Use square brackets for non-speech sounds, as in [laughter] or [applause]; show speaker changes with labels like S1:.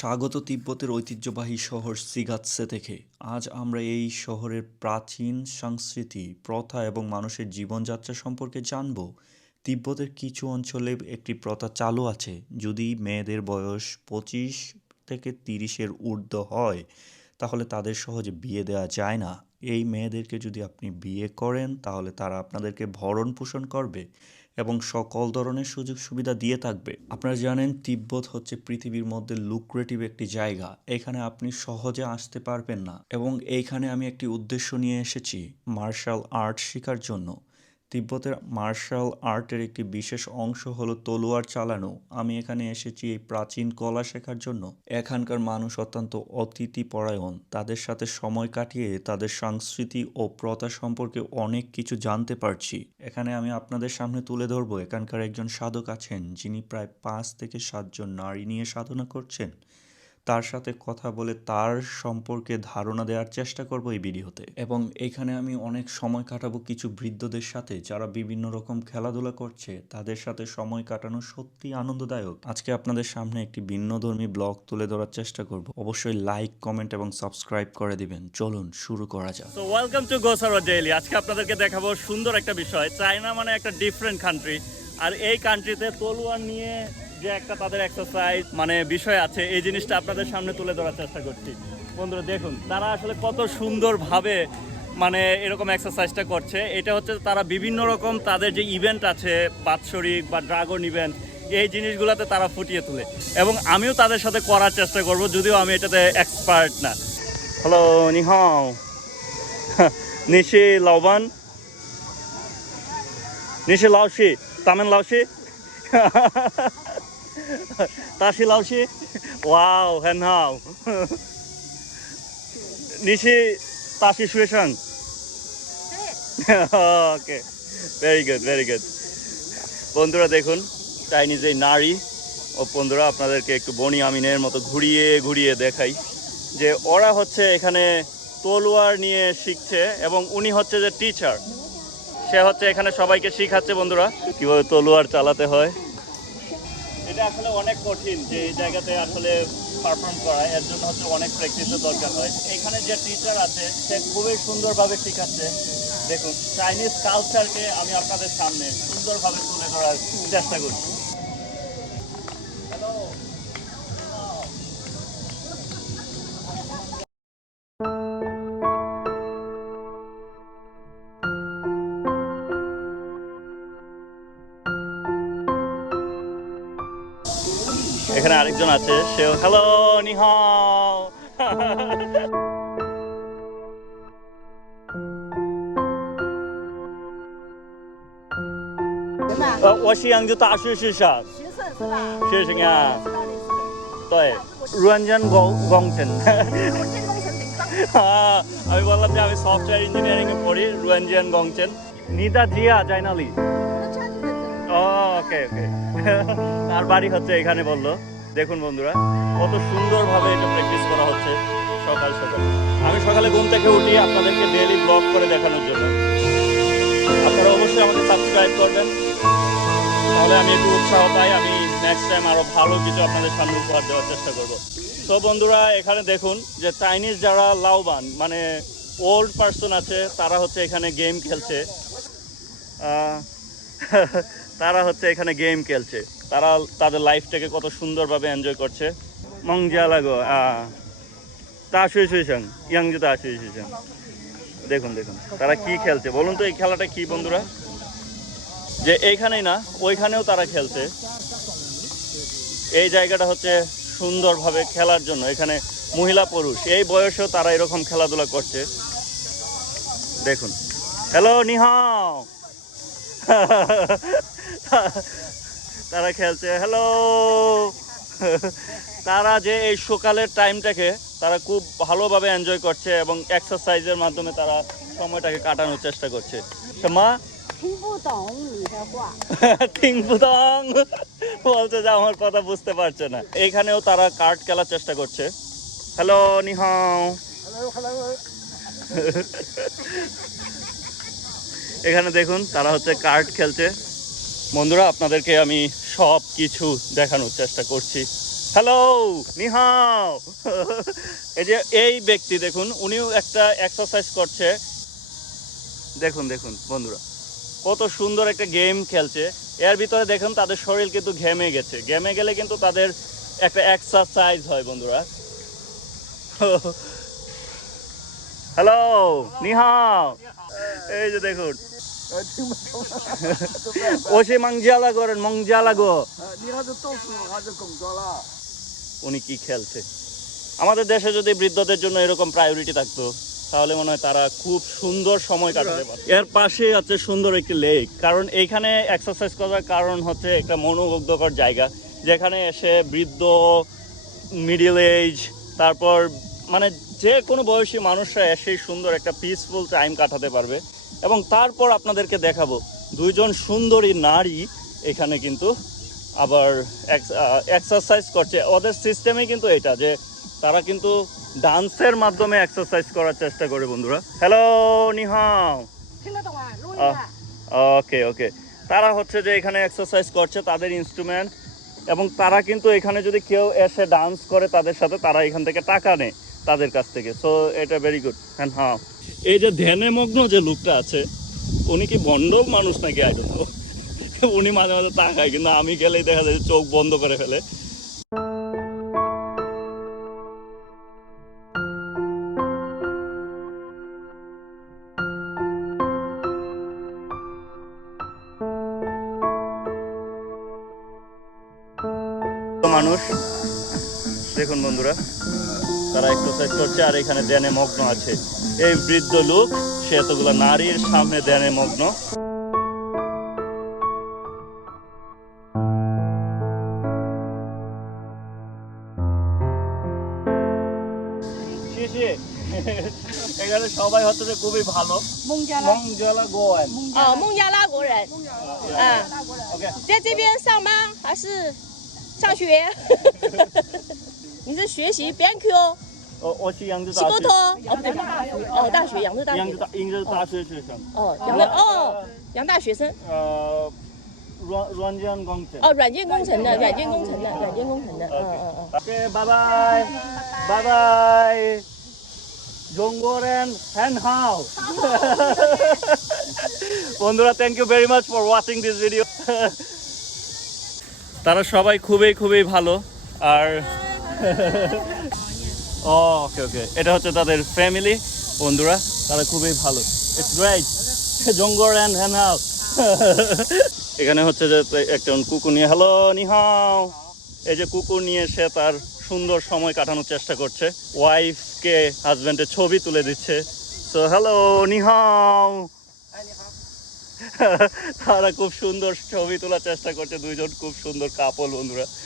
S1: স্বাগত তিব্বতের ঐতিহ্যবাহী শহর সিগাৎসে থেকে। আজ আমরা এই শহরের প্রাচীন সংস্কৃতি, প্রথা এবং মানুষের জীবনযাত্রা সম্পর্কে জানব। তিব্বতের কিছু অঞ্চলে একটি প্রথা চালু আছে, যদি মেয়েদের বয়স পঁচিশ থেকে তিরিশের ঊর্ধ্ব হয়, তাহলে তাদের সহজে বিয়ে দেওয়া যায় না। এই মেয়েদেরকে যদি আপনি বিয়ে করেন, তাহলে তারা আপনাদেরকে ভরণ পোষণ করবে। এবং সকল ধরনের সুযোগ সুবিধা দিয়ে থাকবে। আপনারা জানেন, তিব্বত হচ্ছে পৃথিবীর মধ্যে লুক্রেটিভ একটি জায়গা। এখানে আপনি সহজে আসতে পারবেন না। এবং এইখানে আমি একটি উদ্দেশ্য নিয়ে এসেছি মার্শাল আর্ট শেখার জন্য। তিব্বতের মার্শাল আর্টের একটি বিশেষ অংশ হলো তলোয়ার চালানো। আমি এখানে এসেছি এই প্রাচীন কলা শেখার জন্য। এখানকার মানুষ অত্যন্ত অতিথিপরায়ণ। তাদের সাথে সময় কাটিয়ে তাদের সংস্কৃতি ও প্রথা সম্পর্কে অনেক কিছু জানতে পারছি। এখানে আমি আপনাদের সামনে তুলে ধরবো। এখানকার একজন সাধক আছেন, যিনি প্রায় পাঁচ থেকে সাতজন নারী নিয়ে সাধনা করছেন। তার সাথে কথা বলে তার সম্পর্কে ধারণা দেওয়ার চেষ্টা করব এই ভিডিওতে। এবং এখানে আমি অনেক সময় কাটাবো কিছু বৃদ্ধদের সাথে যারা বিভিন্ন রকম খেলাধুলা করছে, তাদের সাথে সময় কাটানো সত্যি আনন্দদায়ক। আজকে আপনাদের সামনে একটি ভিন্নধর্মী ব্লগ তুলে ধরার চেষ্টা করব। অবশ্যই লাইক, কমেন্ট এবং সাবস্ক্রাইব করে দিবেন। চলুন শুরু করা যাক।
S2: তো ওয়েলকাম টু গোসারো ডেইলি আজকে আপনাদেরকে দেখাবো সুন্দর একটা বিষয়। চায়না মানে একটা ডিফারেন্ট কান্ট্রি আর এই কান্ট্রিতে তলোয়ার নিয়ে যে একটা তাদের এক্সারসাইজ মানে বিষয় আছে, এই জিনিসটা আপনাদের সামনে তুলে ধরার চেষ্টা করছি। বন্ধুরা, দেখুন, তারা আসলে কত সুন্দরভাবে মানে এরকম এক্সারসাইজটা করছে। এটা হচ্ছে তারা বিভিন্ন রকম তাদের যে ইভেন্ট আছে, বাৎসরিক বা ড্রাগন ইভেন্ট এই জিনিসগুলোতে তারা ফুটিয়ে তোলে। এবং আমিও তাদের সাথে করার চেষ্টা করব, যদিও আমি এটাতে এক্সপার্ট না। হ্যালো নিহ [laughs] নিশি লবান নিশি লাউসি তামেন লাউসি [laughs] 다시 라우시 와우 헨하우 니시 다시 슈에션 okay very good very good বন্ধুরা দেখুন চাইনিজ এই নারী। ও বন্ধুরা, আপনাদেরকে একটু বনি আমিনের মতো ঘুরিয়ে ঘুরিয়ে দেখাই। যে ওরা হচ্ছে এখানে তলোয়ার নিয়ে শিখছে এবং উনি হচ্ছে যে টিচার সে হচ্ছে এখানে সবাইকে শিখাচ্ছে বন্ধুরা। কীভাবে তলোয়ার চালাতে হয়। এটা আসলে অনেক কঠিন যে এই জায়গাতে আসলে পারফর্ম করা, এর জন্য হচ্ছে অনেক প্র্যাকটিসের দরকার হয়। এখানে যে টিচার আছে, সে খুবই সুন্দরভাবে শেখাচ্ছে। দেখুন চাইনিজ কালচারকে আমি আপনাদের সামনে সুন্দরভাবে তুলে ধরার চেষ্টা করছি। এখানে আরেকজন আছে সে হ্যালো নিহাও
S3: 什么？
S2: 呃，我是扬州大学学生，
S3: 学生是吧？
S2: 学生呀，
S3: 知道你是
S2: 对，软件工工程。
S3: 软件工程顶上。
S2: হ্যাঁ, আমি বললাম যে আমি সফটওয়্যার ইঞ্জিনিয়ারিং এ পড়ি রুয়েঞ্জিয়ান গংচেন নিদা জিয়া জাইনালি
S3: 我的家就在这里。
S2: ওকে ওকে। [laughs] তার বাড়ি হচ্ছে এখানে বলল। দেখুন বন্ধুরা, কত সুন্দরভাবে এটা প্র্যাকটিস করা হচ্ছে সকাল সকাল। আমি সকালে ঘুম থেকে উঠি আপনাদেরকে ডেইলি ব্লগ করে দেখানোর জন্য। আপনারা অবশ্যই আমাকে সাবস্ক্রাইব করবেন। তাহলে আমি একটু উৎসাহ পাই, আমি নেক্সট টাইম আরও ভালো কিছু আপনাদের সামনে উপহার দেওয়ার চেষ্টা করব। তো বন্ধুরা, এখানে দেখুন যে চাইনিজ যারা লাউবান মানে ওল্ড পার্সন আছে, তারা হচ্ছে এখানে গেম খেলছে। [laughs] তারা হচ্ছে এখানে গেম খেলছে। তারা তাদের লাইফটাকে কত সুন্দরভাবে এনজয় করছে। মংজা লাগো তা শুয়ে শুয়েছেন ইয়াংজু তা শুয়েছেন দেখুন দেখুন, তারা কি খেলছে। বলুন তো এই খেলাটা কি, বন্ধুরা? যে এইখানেই না, ওইখানেও তারা খেলছে। এই জায়গাটা হচ্ছে সুন্দরভাবে খেলার জন্য। এখানে মহিলা, পুরুষ, এই বয়সেও তারা এরকম খেলাধুলা করছে। দেখুন। হ্যালো নিহাও [laughs] তারা খেলছে হ্যালো তারা যে এই সকালের টাইমটাকে তারা খুব ভালোভাবে এনজয় করছে এবং এক্সারসাইজের মাধ্যমে তারা সময়টাকে কাটানোর চেষ্টা করছে।
S3: আচ্ছা,
S2: মা? বলছে যে আমার কথা বুঝতে পারছে না। এখানেও তারা কার্ড খেলার চেষ্টা করছে। হ্যালো নিহাও। এখানে দেখুন, তারা হচ্ছে কার্ড খেলছে। বন্ধুরা, আপনাদেরকে আমি সব কিছু দেখানোর চেষ্টা করছি। হ্যালো নিহাও। এই যে এই ব্যক্তি, দেখুন, উনিও একটা এক্সারসাইজ করছে। দেখুন দেখুন, বন্ধুরা, কত সুন্দর একটা গেম খেলছে। এর ভিতরে দেখুন, তাদের শরীর কিন্তু ঘেমে গেছে। ঘেমে গেলে কিন্তু তাদের একটা এক্সারসাইজ হয়, বন্ধুরা। হ্যালো নিহাও। এই যে দেখুন [laughs] ওসে করেন গো। উনি কি খেলছে? আমাদের দেশে যদি বৃদ্ধদের জন্য এরকম প্রায়োরিটি থাকতো তাহলে মনে হয় তারা খুব সুন্দর সময় কাটাতে পারে এর পাশে আছে সুন্দর একটি লেক কারণ এইখানে এক্সারসাইজ করার কারণ হচ্ছে একটা মনোমুগ্ধকর জায়গা যেখানে এসে বৃদ্ধ মিডিল এজ তারপর মানে যে কোনো বয়সী মানুষরা এসে সুন্দর একটা পিসফুল টাইম কাটাতে পারবে। এবং তারপর আপনাদেরকে দেখাবো, দুইজন সুন্দরী নারী এখানে কিন্তু আবার এক্সারসাইজ করছে। ওদের সিস্টেমে কিন্তু এটা যে তারা কিন্তু ডান্সের মাধ্যমে এক্সারসাইজ করার চেষ্টা করে বন্ধুরা। হ্যালো নিহাও। ওকে ওকে তারা হচ্ছে যে এখানে এক্সারসাইজ করছে তাদের ইনস্ট্রুমেন্ট এবং তারা কিন্তু এখানে যদি কেউ এসে ডান্স করে তাদের সাথে তারা এখান থেকে টাকা নেয় তাদের কাছ থেকে। সো এটা ভেরি গুড হ্যান্ড হাও এই যে ধ্যানে মগ্ন যে লোকটা আছে, উনি কি বন্ধ মানুষ নাকি? আই ডোন্ট উনি মাঝে মাঝে তাকায়, কিন্তু আমি গেলেই দেখা যায় চোখ বন্ধ করে ফেলে। মানুষ, দেখুন বন্ধুরা তারা এক্সারসাইজ করছে আর এখানে ধ্যানে মগ্ন আছে এই বৃদ্ধ লোক সে এতগুলো নারীর সামনে ধ্যানে মগ্ন শেষে এখানে সবাই হচ্ছে যে খুবই ভালো
S3: 孟加拉，
S2: মং জলা গোয়ান
S4: 哦，孟加拉国人，嗯，
S2: ওকে
S4: 在这边上班还是上学？ 你是学习 BNQ
S2: 我我是扬州
S4: 西波
S2: 大学
S4: 托哦，不对，哦，大学，扬州大学
S2: 扬州，大扬州大学学生
S4: 哦，扬州哦，扬大学生，
S2: 呃软软件工程
S4: 哦，软件工程的，软件工程的，软件工程的，嗯嗯嗯。
S2: okay bye bye bye bye জঙ্গরেন হ্যান্ড হাউ বন্ধুরা thank you very much for watching this video তারা সবাই খুবই খুবই ভালো আর [laughs] ওকে ওকে এটা হচ্ছে তাদের ফ্যামিলি বন্ধুরা, তারা খুবই ভালো। ইটস গ্রেট জঙ্গর অ্যান্ড হ্যান্ড হাউ এখানে হচ্ছে যে একটা কুকুর নিয়ে হ্যালো নিহাও এই যে কুকুর নিয়ে সে তার সুন্দর সময় কাটানোর চেষ্টা করছে। ওয়াইফকে হাজব্যান্ডের ছবি তুলে দিচ্ছে। সো হ্যালো নিহাও তারা খুব সুন্দর ছবি তোলার চেষ্টা করছে, দুইজন খুব সুন্দর কাপল বন্ধুরা।